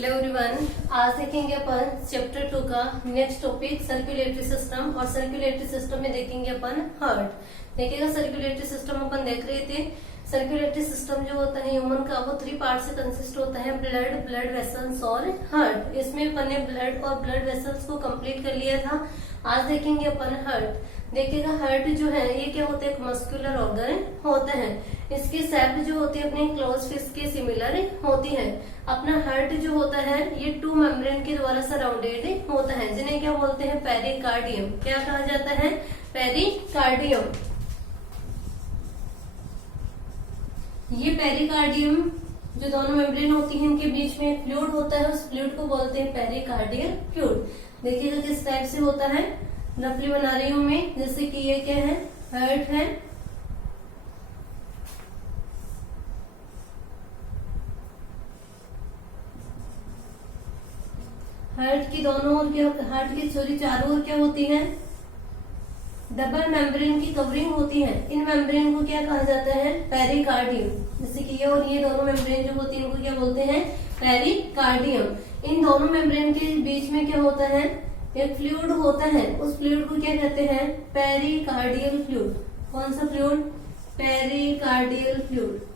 Hello everyone, आज देखेंगे अपन chapter 2 का नेक्स्ट टॉपिक सर्कुलेटरी सिस्टम। और सर्कुलेटरी सिस्टम में देखेंगे अपन हार्ट। देखिएगा सर्कुलेटरी सिस्टम अपन देख रहे थे। सर्कुलेटरी सिस्टम जो होता है ह्यूमन का, वो 3 पार्ट से कंसिस्ट होता है, ब्लड, ब्लड वेसल्स और हार्ट। इसमें अपन ने ब्लड और ब्लड वेसल्स को कंप्लीट कर लिया था। आज देखेंगे अपन हार्ट। देखिएगा हार्ट जो है ये क्या होता है, एक मस्कुलर ऑर्गन होता है। इसकी शेप जो होती है अपने क्लोज फिस्ट के सिमिलर होती है। अपना हार्ट जो होता है ये 2 मेम्ब्रेन के द्वारा सराउंडेड होता है, जिन्हें क्या बोलते हैं, पेरिकार्डियम। क्या कहा जाता है, पेरिकार्डियम। ये पेरिकार्डियम जो दोनों मेम्ब्रेन होती है इनके बीच में एक फ्लूइड होता है, उस फ्लूइड को बोलते हैं पेरिकार्डियल फ्लूइड। देखिएगा किस टाइप से होता है, रफली बना रही हूं मैं। जैसे कि ये क्या है, हार्ट है, हार्ट की दोनों ओर क्या, हार्ट की सॉरी चारों ओर क्या होती है, डबल मेम्ब्रेन की कवरिंग होती है। इन मेम्ब्रेन को क्या कहा जाता है, पेरिकार्डियम। जैसे कि ये और ये दोनों मेम्ब्रेन जो होती है इनको क्या बोलते हैं, पेरिकार्डियम। इन दोनों मेम्ब्रेन के बीच में क्या होता है, एक फ्लूइड होता है, उस फ्लूइड को क्या कहते हैं, पेरिकार्डियल फ्लूइड। कौन सा fluid, pericardial fluid.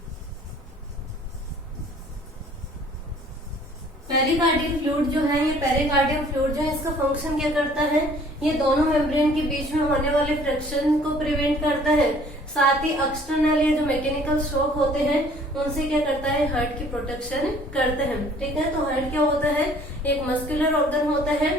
Pericardial fluid जो है, ये पेरिकार्डियल फ्लूइड जो है इसका फंक्शन क्या करता है, ये दोनों मेम्ब्रेन के बीच में होने वाले फ्रिक्शन को प्रिवेंट करता है। साथ ही एक्सटर्नल या जो मैकेनिकल शॉक होते हैं उनसे क्या करता है, हार्ट की प्रोटेक्शन करता है। ठीक है, तो हार्ट क्या होता है, एक मस्कुलर ऑर्गन होता है।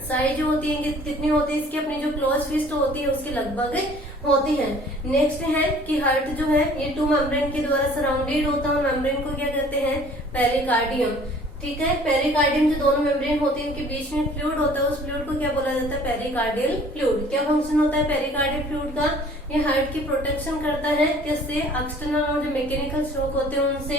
साइज जो होती है कितनी होती है इसकी, अपनी जो क्लोज फिस्ट होती है उसके लगभग होती है। नेक्स्ट है कि हार्ट जो है ये 2 मेम्ब्रेन के द्वारा सराउंडेड होता है, और मेम्ब्रेन को क्या कहते हैं, पेरिकार्डियम। ठीक है, पेरिकार्डियम जो दोनों मेम्ब्रेन होती है इनके बीच में फ्लूइड होता है, उस फ्लूइड को क्या बोला जाता है, पेरिकार्डियल फ्लूइड। क्या फंक्शन होता है पेरिकार्डियल फ्लूइड का, ये हार्ट की प्रोटेक्शन करता है, किससे, एक्सटर्नल और जो मैकेनिकल शॉक होते हैं उनसे।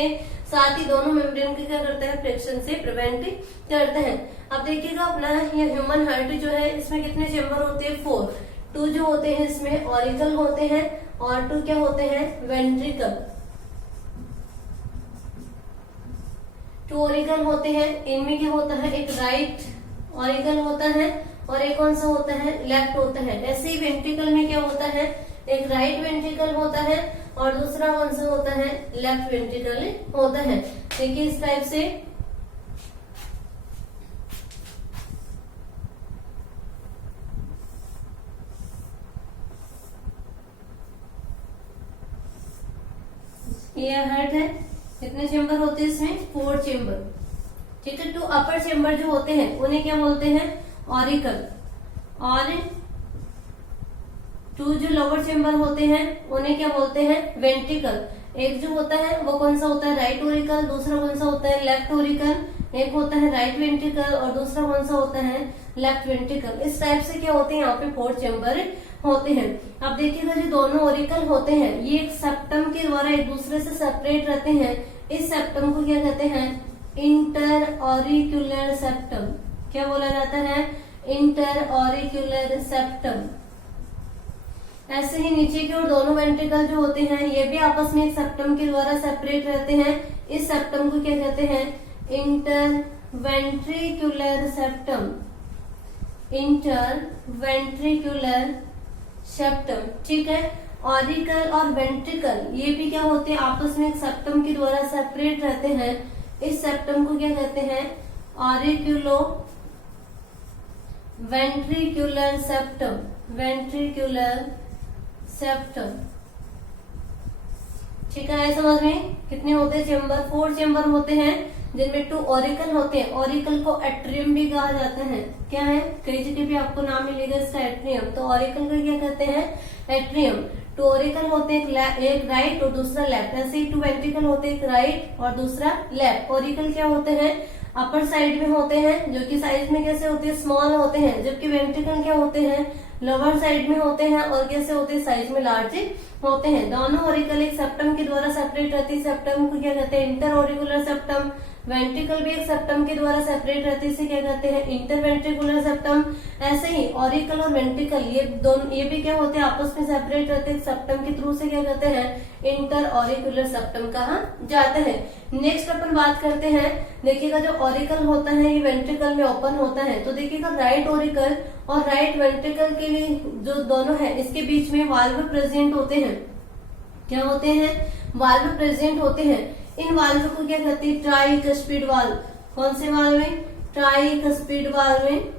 साथ ही दोनों मेम्ब्रेन को क्या करता है, फ्रिक्शन से प्रिवेंट करता है। अब देखिएगा अपना ये ह्यूमन हार्ट जो है इसमें कितने चेम्बर होते हैं, 4। 2 जो होते हैं इसमें ऑरिकल होते हैं, और 2 क्या होते हैं, वेंट्रिकल। 2 ऑरिकल होते हैं, इनमें क्या होता है, एक राइट ऑरिकल होता है और एक कौन सा होता है, लेफ्ट होता है। ऐसे ही वेंट्रिकल में क्या होता है, एक राइट वेंट्रिकल होता है और दूसरा कौन सा होता है, लेफ्ट वेंट्रिकल होता है। देखिए इस टाइप से ये हार्ट है, कितने चेम्बर होते हैं इसमें, 4 चेम्बर। ठीक है, 2 अपर चेम्बर जो होते हैं उन्हें क्या बोलते हैं, ऑरिकल। और 2 जो लोअर चेम्बर होते हैं उन्हें क्या बोलते हैं, वेंट्रिकल। एक जो होता है वो कौन सा होता है, राइट ओरिकल, दूसरा कौन सा होता है, लेफ्ट ओरिकल। एक होता है राइट वेंट्रिकल और दूसरा कौन सा होता है, लेफ्ट वेंट्रिकल। इस टाइप से क्या होते हैं, यहाँ पे 4 चेम्बर होते हैं। अब देखिएगा जो दोनों ओरिकल होते हैं ये एक सेप्टम के द्वारा एक दूसरे से सेपरेट रहते हैं। इस सेप्टम को क्या कहते हैं, इंटर ऑरिक्यूलर सेप्टम। क्या बोला जाता है, इंटर ऑरिक्यूलर सेप्टम। ऐसे ही नीचे की ओर दोनों वेंट्रिकल जो होते हैं ये भी आपस में एक सेप्टम के द्वारा सेपरेट रहते हैं। इस सेप्टम को क्या कहते हैं, inter ventricular septum. Inter ventricular septum. ठीक है, ऑरिकल और वेंट्रिकल ये भी क्या होते हैं, आपस में एक सेप्टम के द्वारा सेपरेट रहते हैं। इस सेप्टम को क्या कहते हैं, ऑरिक्यूलो वेंट्रिक्यूलर सेप्टम। Ventricular septum. ठीक है, समझ में कितने होते हैं चेम्बर, 4 चेम्बर होते हैं, जिनमें 2 ऑरिकल होते हैं। ऑरिकल को एट्रियम भी कहा जाता है। क्या है, कई जगह भी आपको नाम मिलेगा इसका, एट्रियम। तो ऑरिकल को क्या कहते हैं, एट्रियम। 2 ऑरिकल होते हैं, एक राइट और दूसरा लेफ्ट। ऐसे ही 2 वेंट्रिकल होते हैं, एक राइट और दूसरा लेफ्ट। ऑरिकल क्या होते हैं, अपर साइड में होते हैं, जो कि साइज में कैसे होते हैं, स्मॉल होते हैं। जबकि वेंट्रिकल क्या होते हैं, लोअर साइड में होते हैं और कैसे होते हैं, साइज में लार्ज होते हैं। दोनों ऑरिकल एक सेप्टम के द्वारा सेपरेट रहती है। सेप्टम को क्या कहते हैं, इंटर ऑरिकुलर सेप्टम। वेंट्रिकल भी एक सेप्टम के द्वारा सेपरेट रहते हैं, इसे क्या कहते हैं, इंटरवेंट्रिकुलर सेप्टम। ऐसे ही ऑरिकल और वेंट्रिकल ये भी क्या होते हैं, आपस में सेपरेट रहते हैं सेप्टम के थ्रू, से क्या कहते हैं, इंटर ऑरिकुलर सेप्टम कहा जाता है। नेक्स्ट अपन बात करते हैं, देखिएगा जो ऑरिकल होता है ये वेंट्रिकल में ओपन होता है, तो देखिएगा राइट ऑरिकल और राइट वेंट्रिकल के लिए जो दोनों है इसके बीच में वाल्व प्रेजेंट होते हैं। क्या होते हैं, वाल्व प्रेजेंट होते हैं। इन वाल्व को क्या कहते हैं, ट्राइकस्पिड वाल्व। कौन से वाल्व में, ट्राइकस्पिड वाल्व में,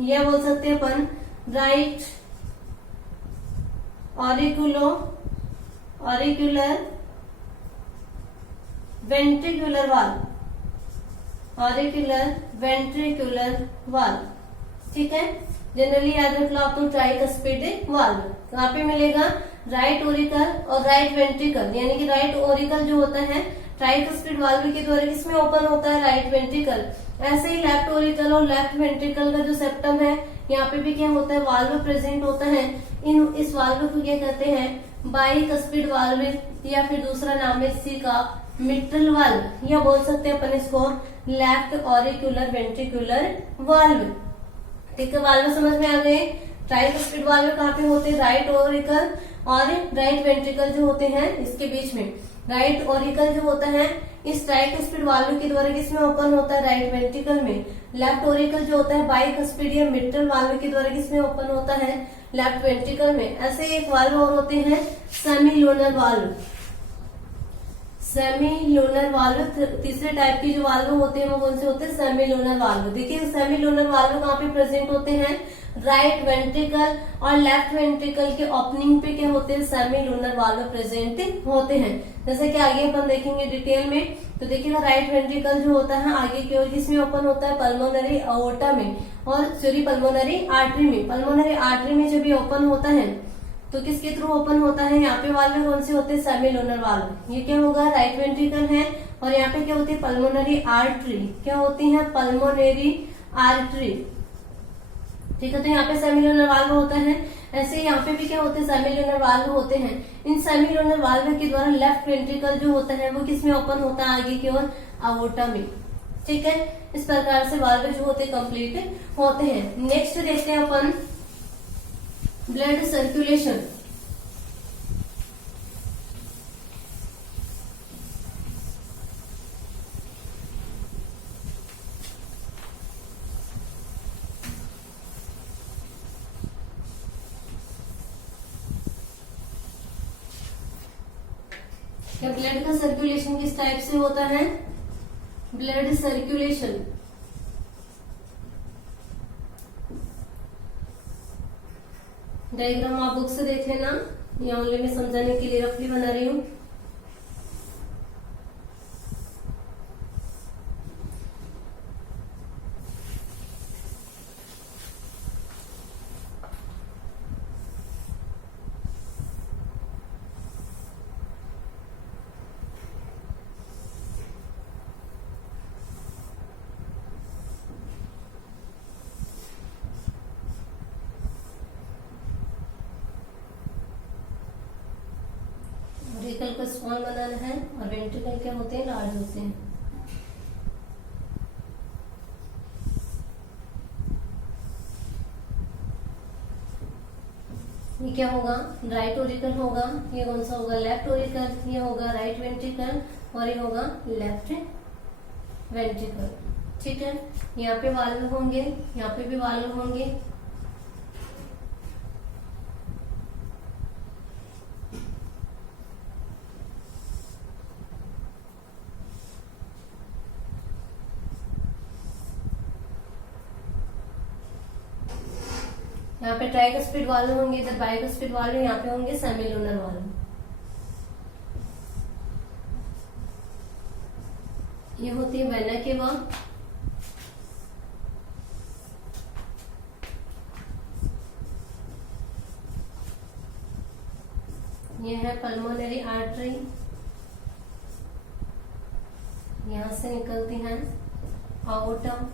यह बोल सकते हैं अपन right auricular ventricular valve, auricular ventricular valve. ठीक है, जनरली याद रख लो आप, तो ट्राइकस्पिड वाल्व कहाँ पे मिलेगा, राइट ओरिकल और राइट वेंट्रिकल, यानी कि राइट ओरिकल जो होता है ट्राइकस्पिड वाल्व के द्वारा किसमें ओपन होता है, राइट वेंट्रिकल। ऐसे ही लेफ्ट ओरिकल और लेफ्ट वेंट्रिकल का जो सेप्टम है यहाँ पे भी क्या होता है, वाल्व प्रेजेंट होता है। इस वाल्व को क्या कहते हैं, बाइकस्पिड वाल्व, या फिर दूसरा नाम है इसी का मिट्रल वाल्व, या बोल सकते हैं अपन इसको लेफ्ट ऑरिकुलर वेंट्रिकुलर वाल्व। ठीक है, वाल्व समझ में आ गए। ट्राइकस्पिड वाल्व कहाँ पे होते हैं, राइट ओरिकल और राइट वेंट्रिकल जो होते हैं इसके बीच में। राइट ओरिकल जो होता है इस ट्राइकस्पिड वाल्व के द्वारा किसमें ओपन होता है, राइट वेंट्रिकल में। लेफ्ट ओरिकल जो होता है बाइकस्पिड या मिट्रल वाल्व के द्वारा किसमें ओपन होता है, लेफ्ट वेंट्रिकल में। ऐसे एक वाल्व और होते हैं सेमीलूनर वाल्व। सेमीलूनर वाल्व, तीसरे टाइप की जो वाल्व होते हैं वो कौन से होते हैं, सेमीलूनर वाल्व। देखिए सेमीलूनर वाल्व कहाँ पे प्रेजेंट होते हैं, राइट वेंट्रिकल और लेफ्ट वेंट्रिकल के ओपनिंग पे क्या होते हैं, सेमीलूनर वाल्व प्रेजेंट होते हैं। जैसे कि आगे अपन देखेंगे डिटेल में, तो देखिएगा राइट वेंट्रिकल जो होता है आगे की ओर किसमें ओपन होता है, पल्मोनरी अओर्टा में, और सॉरी पल्मोनरी आर्टरी में। पल्मोनरी आर्टरी में जब ये ओपन होता है तो किसके थ्रू ओपन होता है, यहाँ पे वाल्व कौन से होते हैं, सेमीलूनर वाल्व। ये क्या होगा, राइट वेंट्रिकल है, और यहाँ पे क्या होती है, पल्मोनरी आर्टरी। क्या होती है, पल्मोनरी आर्टरी। ठीक है, तो यहाँ पे सेमीलूनर वाल्व होता है। ऐसे यहाँ पे भी क्या होते हैं, सेमीलूनर वाल्व होते हैं। इन सेमीलूनर वाल्व के द्वारा लेफ्ट वेंट्रिकल जो होता है वो किसमें ओपन होता है, आगे की ओर अओर्टा में। ठीक है, इस प्रकार से वाल्व जो होते कंप्लीट होते हैं। नेक्स्ट देखते हैं अपन ब्लड सर्कुलेशन। क्या ब्लड का सर्कुलेशन किस टाइप से होता है, ब्लड सर्कुलेशन डायग्राम आप बुक से देख लेना, या ओनली मैं समझाने के लिए रफली बना रही हूँ। ऑरिकल को स्मॉल बनाना है और वेंट्रिकल क्या होते हैं, लार्ज होते हैं। ये क्या होगा, राइट ऑरिकल होगा, ये कौन सा होगा, लेफ्ट ऑरिकल, ये होगा राइट वेंट्रिकल, और ये होगा लेफ्ट वेंट्रिकल। ठीक है, यहाँ पे वाल्व होंगे, यहाँ पे भी वाल्व होंगे। यहाँ पे ट्राइकस्पिड वाल्व होंगे, इधर बाइकस्पिड वाल्व, यहाँ पे होंगे सेमीलूनर वाल्व। ये होती है वेना केवा, ये है पल्मोनरी आर्टरी, यहां से निकलती हैं अओर्टा,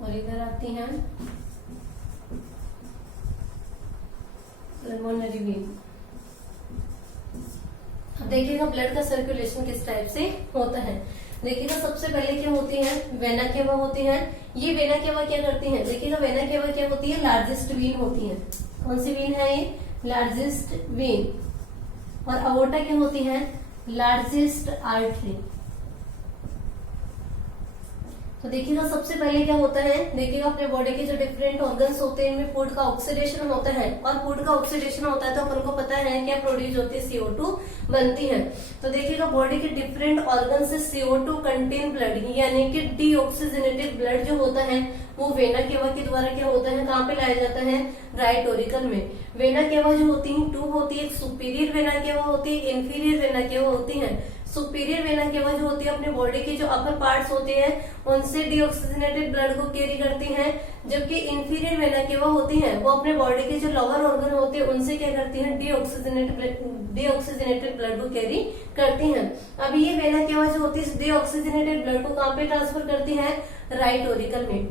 और इधर आती हैं पल्मोनरी वेन। देखिएगा ब्लड का सर्कुलेशन किस टाइप से होता है। देखिएगा सबसे पहले क्या होती है, वेना केवा होती है। ये वेना केवा क्या करती है, देखिएगा वेना केवा क्या होती है, लार्जेस्ट वेन होती है। कौन सी वेन है ये, लार्जेस्ट वेन। और अओर्टा क्या होती है, लार्जेस्ट आर्टरी। तो देखिएगा सबसे पहले क्या होता है, देखिएगा अपने बॉडी के जो डिफरेंट ऑर्गन्स होते हैं इनमें फूड का ऑक्सीडेशन होता है, और फूड का ऑक्सीडेशन होता है तो अपन को पता है क्या प्रोड्यूस होती है, CO2 बनती है। तो देखिएगा बॉडी के डिफरेंट ऑर्गन से CO2 कंटेन ब्लड, यानी कि डीऑक्सीजनेटेड ब्लड जो होता है वो वेना केवा के द्वारा क्या होता है, कहाँ पे लाया जाता है, राइट ऑरिकल में। वेना केवा जो होती है 2 होती है, एक सुपीरियर वेना केवा होती है, इंफीरियर वेना केवा होती है। सुपीरियर वेना केवा जो होती है अपने बॉडी के जो अपर पार्ट्स होते हैं उनसे डीऑक्सीजनेटेड ब्लड को कैरी करती हैं, जबकि इंफीरियर वेना केवा होती है वो अपने बॉडी के जो लोअर ऑर्गन होते हैं उनसे क्या करती हैं, डीऑक्सीजनेटेड ब्लड को कैरी करती हैं। अब ये वेना केवा जो होती है डीऑक्सीजनेटेड ब्लड को कहाँ पे ट्रांसफर करती है, राइट ऑरिकल में।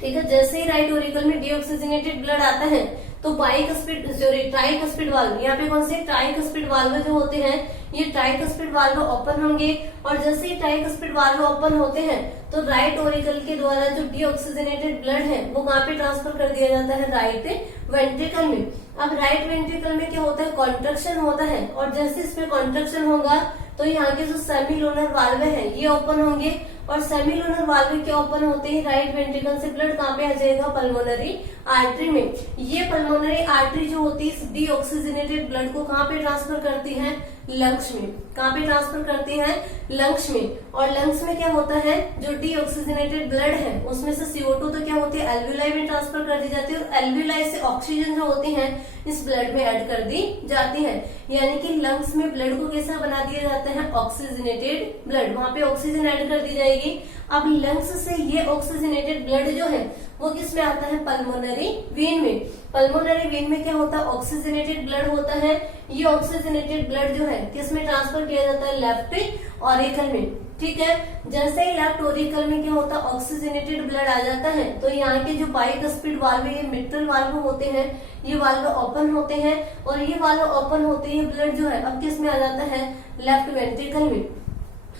ठीक है, जैसे ही राइट ऑरिकल में डीऑक्सीजनेटेड ब्लड आता है तो ट्राइकस्पिड वाल्व, यहाँ पे कौन से ट्राइकस्पिड वाल्व जो होते हैं ये ट्राइकस्पिड वाल्व ओपन होंगे, और जैसे ही ट्राइकस्पिड वाल्व ओपन होते हैं तो राइट ऑरिकल के द्वारा जो डीऑक्सीजनेटेड ब्लड है वो कहाँ पे ट्रांसफर कर दिया जाता है, राइट वेंट्रिकल में। अब राइट वेंट्रिकल में क्या होता है, कॉन्ट्रैक्शन होता है, और जैसे इसमें कॉन्ट्रैक्शन होगा तो यहाँ के जो सेमीलुनर वाल्व है ये ओपन होंगे, और सेमीलुनर वाल्व के ओपन होते ही राइट वेंट्रिकल से ब्लड कहाँ पे आ जाएगा, पल्मोनरी आर्टरी में। ये पल्मोनरी आर्टरी जो होती है डीऑक्सीजनेटेड ब्लड को कहाँ पे ट्रांसफर करती है, लंग्स में। कहाँ पे ट्रांसफर करती है, लंग्स में। और लंग्स में क्या होता है, जो डीऑक्सीजनेटेड ब्लड है उसमें से CO2 तो क्या होती है, एल्वियोलाई में ट्रांसफर कर दी जाती है, और एल्वियोलाई से ऑक्सीजन जो होती है इस ब्लड में ऐड कर दी जाती है। यानी कि लंग्स में ब्लड को कैसा बना दिया जाता है, ऑक्सीजनेटेड ब्लड, वहां पे ऑक्सीजन ऐड कर दी जाएगी। अब लंग्स से ये ऑक्सीजनेटेड ब्लड जो है वो किस में आता है, पल्मोनरी वेन में। पल्मोनरी वेन में क्या होता है, ऑक्सीजनेटेड ब्लड होता है। ये ऑक्सीजनेटेड ब्लड जो है किस में ट्रांसफर किया जाता है, लेफ्ट ऑरिकल में। ठीक है, जैसे ही लेफ्ट ऑरिकल में क्या होता है, ऑक्सीजनेटेड ब्लड आ जाता है तो यहाँ के जो बाइकस्पिड वाल्व है, ये मिट्रल वाल्व होते हैं, ये वाल्व ओपन होते हैं, और ये वाल्व ओपन होते ही ब्लड जो है अब किस में आ जाता है, लेफ्ट वेंट्रिकल में।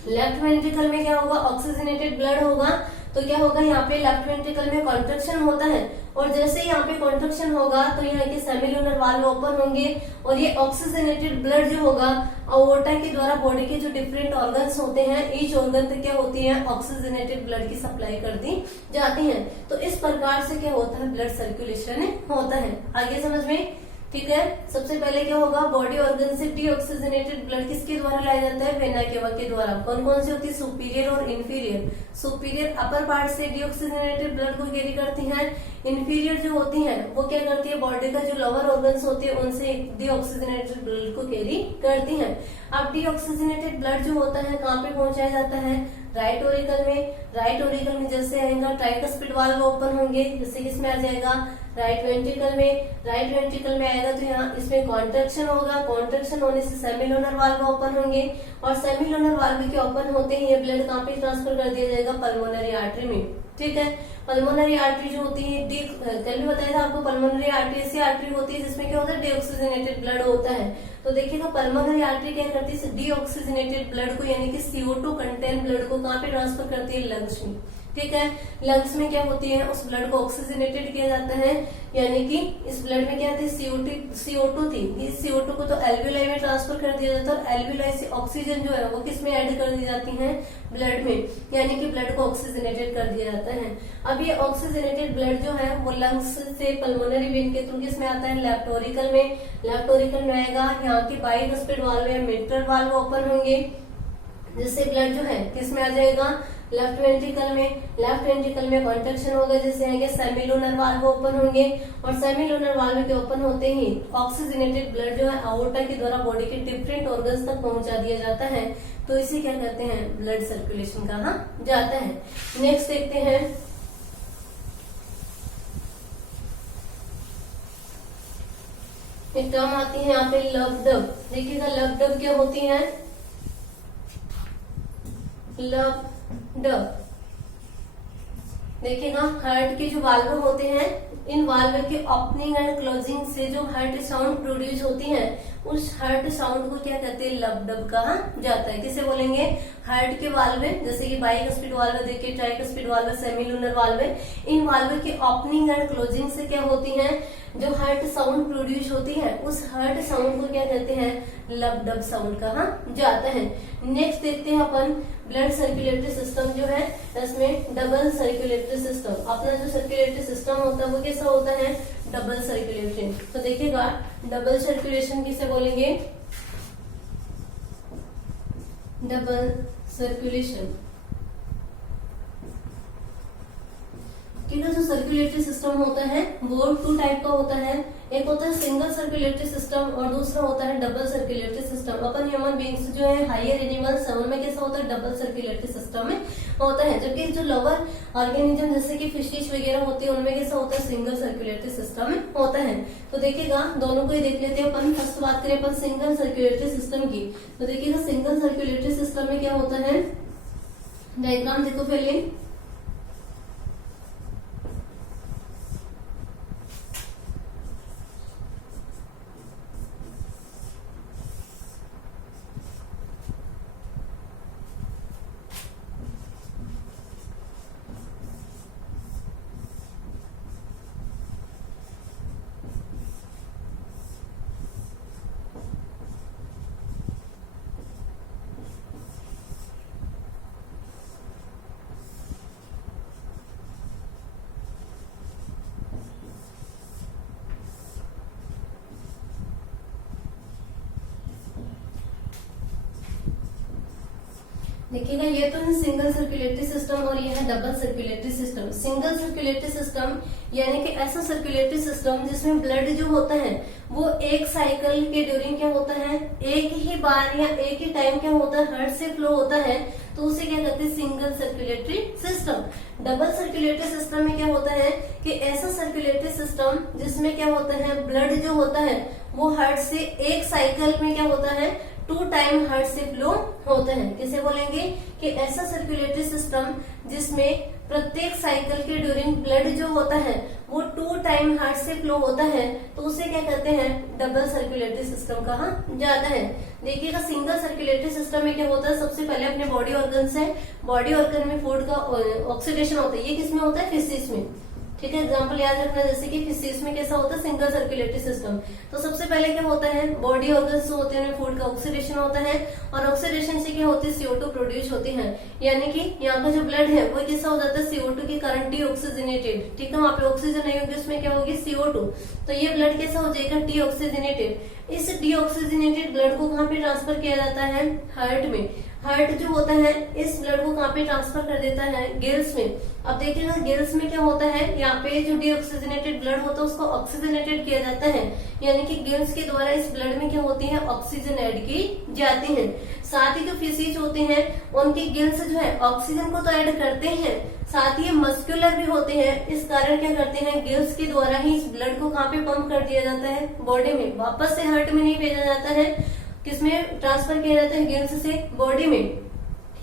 लेफ्ट वेंट्रिकल में क्या होगा, ऑक्सीजनेटेड ब्लड होगा, तो क्या होगा, यहाँ पे लेफ्ट वेंट्रिकल में कॉन्ट्रैक्शन होता है, और जैसे यहाँ पे कॉन्ट्रैक्शन होगा तो यहाँ के सेमीलुनर वाल्व ओपन होंगे, और ये ऑक्सीजनेटेड ब्लड जो होगा अओर्टा के द्वारा बॉडी के जो डिफरेंट ऑर्गन्स होते हैं ईच ऑर्गन तक क्या होती है, ऑक्सीजनेटेड ब्लड की सप्लाई कर दी जाती है। तो इस प्रकार से क्या होता है, ब्लड सर्कुलेशन होता है। आगे समझ में, ठीक है। सबसे पहले क्या होगा, बॉडी ऑर्गन से डीऑक्सीजनेटेड ब्लड किसके द्वारा लाया जाता है, वेना केवा के द्वारा। कौन कौन सी होती है, सुपीरियर और इंफीरियर। सुपीरियर अपर पार्ट से डीऑक्सीजनेटेड ब्लड को कैरी करती हैं, इंफीरियर जो होती है वो क्या करती है, बॉडी का जो लोअर ऑर्गन्स होते हैं उनसे डीऑक्सीजनेटेड ब्लड को कैरी करती हैं। अब डीऑक्सीजनेटेड ब्लड जो होता है कहाँ पे पहुंचाया जाता है, राइट ऑरिकल में। राइट ऑरिकल में जैसे आएगा ट्राइकस्पिड वाल्व ओपन होंगे, जैसे किसमें आ जाएगा, राइट वेंट्रिकल में। राइट वेंट्रिकल में आएगा तो यहाँ इसमें कॉन्ट्रैक्शन होगा, कॉन्ट्रैक्शन होने से सेमीलुनर वाल्व ओपन होंगे, और सेमीलुनर वाल्व के ओपन होते ही ये ब्लड कहाँ पे ट्रांसफर कर दिया जाएगा, पल्मोनरी आर्टरी में। ठीक है, पल्मोनरी आर्टरी जो होती है कल भी बताया था आपको, पल्मोनरी आर्टरी ऐसी आर्टरी होती है जिसमें क्या होता है, डीऑक्सीजनेटेड ब्लड होता है। तो देखिएगा पल्मोनरी आर्टरी क्या करती है, डीऑक्सीजनेटेड ब्लड को यानी कि CO2 कंटेन ब्लड को कहाँ पे ट्रांसफर करती है, लंग्स में। ठीक है, लंग्स में क्या होती है, उस ब्लड को ऑक्सीजनेटेड किया जाता है, यानी कि इस ब्लड में क्या थी, CO2 थी, इस CO2 को तो एल्वियोलाई में ट्रांसफर कर दिया जाता है, और एल्वियोलाई से ऑक्सीजन जो है वो किस में ऐड कर दी जाती है, ब्लड में, यानी कि ब्लड को ऑक्सीजनेटेड कर दिया जाता है। अब ये ऑक्सीजनेटेड ब्लड जो है वो लंग्स से पल्मोनरी वेन के थ्रू किस में आता है, लेफ्ट ऑरिकल में। लेफ्ट ऑरिकल में आएगा, यहाँ की बाइकस्पिड वाल्व या मिट्रल वाल्व ओपन होंगे, जिससे ब्लड जो है किस में आ जाएगा, लेफ्ट वेंट्रिकल में। लेफ्ट वेंट्रिकल में कॉन्ट्रैक्शन होगा, जैसे आएंगे सेमीलुनर वाल्व ओपन होंगे, और सेमीलुनर वाल्व के ओपन होते ही ऑक्सीजनेटेड ब्लड जो है अओर्टा के द्वारा बॉडी के डिफरेंट ऑर्गन्स तक पहुंचा दिया जाता है। तो इसे क्या कहते हैं, ब्लड सर्कुलेशन कहा जाता है। नेक्स्ट देखते हैं, एक टर्म आती है यहाँ पे लव डब। देखिएगा लव डब क्या होती है, लव डब देखिएगा हार्ट के जो वाल्व होते हैं, इन वाल्व के ओपनिंग एंड क्लोजिंग से जो हार्ट साउंड प्रोड्यूस होती है, उस हार्ट साउंड को क्या कहते हैं, लब डब कहा जाता है। किसे बोलेंगे, हार्ट के वाल्व जैसे कि बाइस्पिड वाल्व देखिए, ट्राइस्पिड वाल्व, सेमिलुनर वाल्व, इन वाल्व के ओपनिंग एंड क्लोजिंग से क्या होती है, जो हार्ट साउंड प्रोड्यूस होती है, उस हार्ट साउंड को क्या कहते हैं, लब डब साउंड कहा जाता है। नेक्स्ट देखते हैं अपन ब्लड सर्कुलेटरी सिस्टम जो है, इसमें डबल सर्कुलेटरी सिस्टम। अपना जो सर्कुलेटरी सिस्टम होता है वो कैसा होता है, डबल सर्कुलेटरी। तो देखिएगा डबल सर्कुलेशन किसे बोलेंगे, डबल सर्कुलेशन। ठीक है, जो सर्कुलेटरी सिस्टम होता है वो 2 टाइप का होता है। एक होता है सिंगल सर्कुलेटरी सिस्टम और दूसरा होता है डबल सर्कुलेटरी सिस्टम। अपन ह्यूमन बींग्स जो है, हायर एनिमल्स, उनमें कैसा होता है, डबल सर्कुलेटरी सिस्टम में होता है। जबकि जो लोअर ऑर्गेनिज्म जैसे कि फिशेस वगैरह होती है, उनमें कैसा होता है, सिंगल सर्कुलेटरी सिस्टम में होता है। तो देखिएगा दोनों को ही देख लेते हैं अपन। फर्स्ट बात करें अपन सिंगल सर्कुलेटरी सिस्टम की, तो देखिएगा सिंगल सर्कुलेटरी सिस्टम में क्या होता है, डायग्राम देखो पहले। देखिएगा ये तो है सिंगल सर्कुलेटरी सिस्टम और ये है double circulatory system. Single circulatory system यानी कि ऐसा सर्कुलेटरी सिस्टम जिसमें ब्लड जो होता है वो एक साइकिल के ड्यूरिंग क्या होता है, एक ही बार या एक ही टाइम क्या होता है, हार्ट से फ्लो होता है, तो उसे क्या कहते हैं, single circulatory system. Double circulatory system में क्या होता है कि ऐसा सर्कुलेटरी सिस्टम जिसमें क्या होता है, ब्लड जो होता है वो हार्ट से एक साइकिल में क्या होता है, 2 टाइम हार्ट से फ्लो होता है। किसे बोलेंगे कि ऐसा सर्कुलेटरी सिस्टम जिसमें प्रत्येक साइकिल के ड्यूरिंग ब्लड जो होता है वो 2 टाइम हार्ट से फ्लो होता है, तो उसे क्या कहते हैं, डबल सर्कुलेटरी सिस्टम कहा जाता है। देखिएगा सिंगल सर्कुलेटरी सिस्टम में क्या होता है, सबसे पहले अपने बॉडी ऑर्गन से, बॉडी ऑर्गन में फूड का ऑक्सीडेशन होता है। ये किसमें होता है, फिशेस में। ठीक है, एग्जाम्पल याद रखना, जैसे कि फिशेस में कैसा होता है, सिंगल सर्कुलेटरी सिस्टम। तो सबसे पहले क्या होता है, बॉडी ऑर्गन्स जो होते हैं फूड का ऑक्सीडेशन होता है, और ऑक्सीडेशन से क्या होती है, CO2 प्रोड्यूस होती है। यानी कि यहाँ का जो ब्लड है वो कैसा हो जाता है, CO2 के कारण डीऑक्सीजनेटेड। ठीक है, वहाँ पे ऑक्सीजन नहीं होगी, उसमें क्या होगी, CO2। तो ये ब्लड कैसा हो जाएगा, डीऑक्सीजनेटेड। इस डीऑक्सीजनेटेड ब्लड को कहाँ पे ट्रांसफर किया जाता है, हार्ट में। हार्ट जो होता है इस ब्लड को कहाँ पे ट्रांसफर कर देता है, गिल्स में। अब देखिएगा गिल्स में क्या होता है, यहाँ पे जो डीऑक्सीजनेटेड ब्लड होता है उसको ऑक्सीजनेटेड किया जाता है, यानी कि गिल्स के द्वारा इस ब्लड में क्या होती है, ऑक्सीजन ऐड की जाती है। साथ ही जो फिशेज होते हैं उनकी गिल्स जो है ऑक्सीजन को तो ऐड करते हैं, साथ ही मस्कुलर भी होते हैं। इस कारण क्या करते हैं, गिल्स के द्वारा ही इस ब्लड को कहाँ पे पंप कर दिया जाता है, बॉडी में। वापस से हार्ट में नहीं भेजा जाता है, किसमें ट्रांसफर किया जाता है, गिल्स से बॉडी में।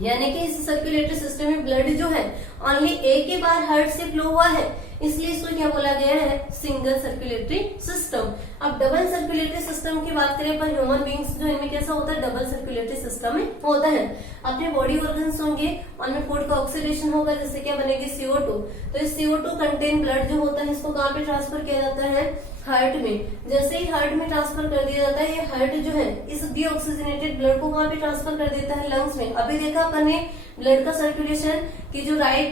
यानी कि इस सर्कुलेटरी सिस्टम में ब्लड जो है ओनली एक ही बार हार्ट से फ्लो हुआ है, इसलिए इसको क्या बोला गया है, सिंगल सर्कुलेटरी सिस्टम। अब डबल सर्कुलेटरी सिस्टम की बात करें पर ह्यूमन बींग्स जो इनमें कैसा होता है, डबल सर्कुलेटरी सिस्टम में होता है। अपने बॉडी ऑर्गन्स होंगे, उनमें फूड का ऑक्सीडेशन होगा, जिससे क्या बनेगी, CO2। तो इस CO2 कंटेन ब्लड जो होता है इसको कहाँ पे ट्रांसफर किया जाता है, हार्ट में। जैसे ही हार्ट में ट्रांसफर कर दिया जाता है, ये हार्ट जो है इस डीऑक्सीजनेटेड ब्लड को कहाँ पे ट्रांसफर कर देता है, लंग्स में। अभी देखा अपन ने ब्लड का सर्कुलेशन कि जो राइट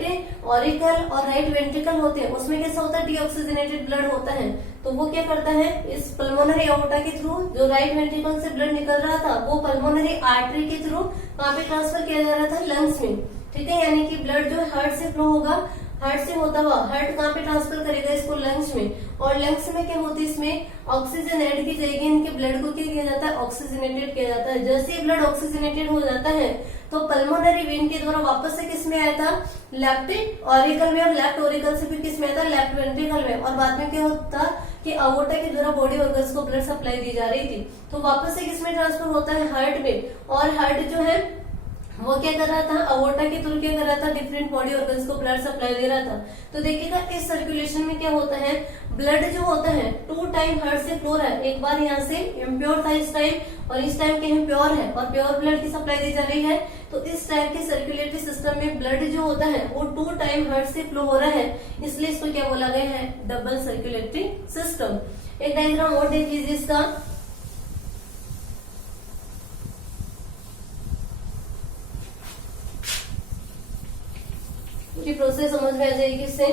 ऑरिकल और राइट वेंट्रिकल होते हैं उसमें कैसा होता है, डीऑक्सीजनेटेड ब्लड होता है। तो वो क्या करता है, इस पल्मोनरी एओर्टा के थ्रू जो राइट वेंट्रिकल से ब्लड निकल रहा था वो पल्मोनरी आर्टरी के थ्रू वहां पे ट्रांसफर किया जा रहा था लंग्स में। ठीक है, यानी कि ब्लड जो हार्ट से फ्लो होगा, हार्ट से होता हुआ हार्ट कहाँ पे ट्रांसफर करेगा, इसको लंग्स में। और लंग्स में क्या होती है, इसमें ऑक्सीजन ऐड की जाएगी, इनके ब्लड को क्या किया जाता है, ऑक्सीजनेटेड किया जाता है। जैसे ही ब्लड ऑक्सीजनेटेड हो जाता है तो पल्मोनरी वेन के द्वारा वापस से किस में आया था, लेफ्ट ऑरिकल में, और लेफ्ट ऑरिकल से फिर किस में आया था, लेफ्ट वेंट्रिकल में। और बाद में क्या होता कि अवोर्टा के द्वारा बॉडी ऑर्गन्स को ब्लड सप्लाई दी जा रही थी, तो वापस से किस में ट्रांसफर होता है, हार्ट में। और हार्ट जो है वो क्या कर रहा था, अवोर्टा के थ्रू क्या कर रहा था, डिफरेंट बॉडी ऑर्गन्स को ब्लड सप्लाई दे रहा था। तो देखिएगा इस सर्कुलेशन में क्या होता है, ब्लड जो होता है 2 टाइम हार्ट से फ्लो रहा है। एक बार यहाँ से इम्प्योर था इस टाइम, और इस टाइम क्या प्योर है, और प्योर ब्लड की सप्लाई दी जा रही है। तो इस टाइप के सर्कुलेटरी सिस्टम में ब्लड जो होता है वो 2 टाइम हार्ट से फ्लो हो रहा है, इसलिए इसको क्या बोला गया है, डबल सर्कुलेटरी सिस्टम। एक डायग्राम और देख लीजिए इसका। की प्रोसेस समझ में आ जाएगी इससे।